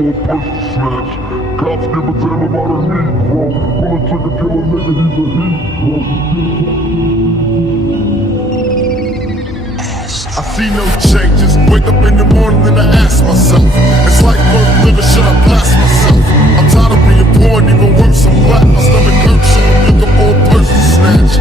for a person smash. Cops give a damn about a Negro. Pull a trigger, kill a nigga, he's a hero. I see no changes. Wake up in the morning and I ask myself, it's like work living, should I blast myself? I'm tired of being poor and even worse, I'm black. My stomach hurts, so I'm looking for a purse to snatch.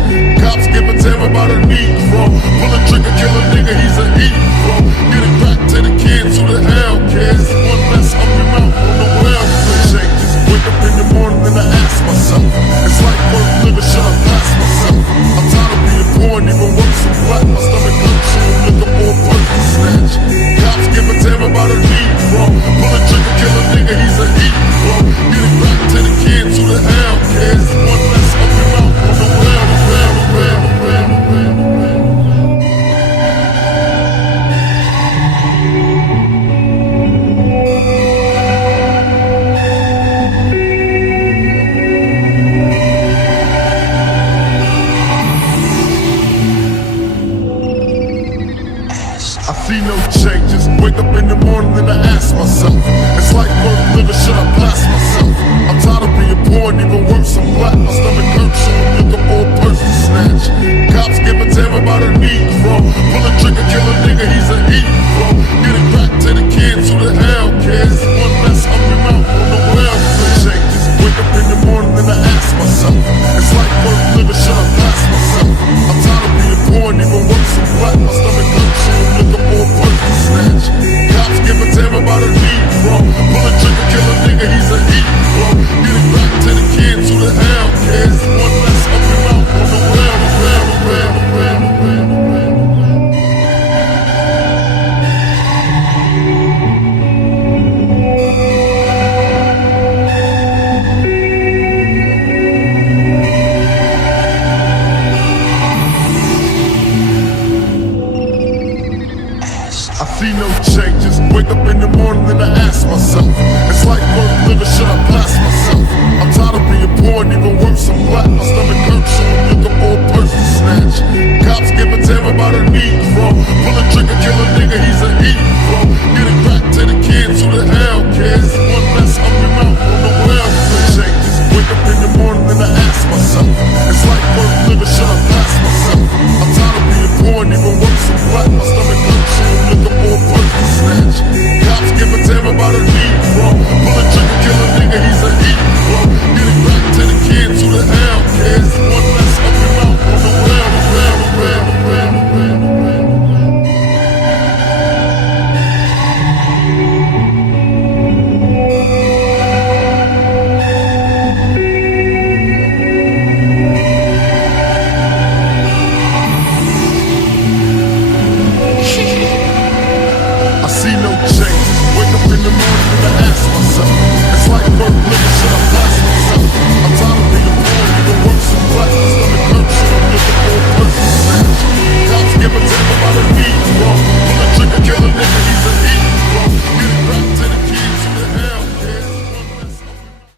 Cops give a damn about a Negro. Pull a trigger, kill a nigga, he's a hero. Get it back to the kids, who the hell cares? One less hungry mouth on the welfare changes. Wake up in the morning and I ask myself, it's like work living, should I blast myself? I'm tired of being poor and even worse, I'm black. My stomach hurts, so I'm looking for a purse to snatch. Cops give a damn about a Negro. Pull a trigger, kill a nigga, he's a hero. Get it back to the kids, who the hell cares? One less hungry mouth on the welfare. I see no changes. Wake up in the morning and I ask myself, it's like work living, should I blast myself? I'm tired of being poor and even worse, I'm black. My stomach hurts, so I'm looking for a purse to snatch. Cops give a damn about a Negro. Pull a trigger, kill a nigga, he's a hero. Get it back to the kids, who the hell cares? One less hungry mouth on the welfare changes. Wake up in the morning and I ask myself, it's like work living, should I blast myself? I'm tired of being poor and even worse, I'm black. My stomach hurts, so I'm looking for a purse to snatch. Cops give a damn about a Negro. Pull a trigger, kill a nigga, he's a hero. Get it back to the kids, who the hell cares? One less hungry mouth on the welfare. I see no changes. Wake up in the morning and I ask myself, it's like work living, should I blast myself? I'm tired of being poor and even worse, I'm black. My stomach hurts, so I'm looking for a purse to snatch. Cops give a damn about a Negro. Pull a trigger, kill a nigga, he's a hero. Get it back to the kids, who the hell cares? One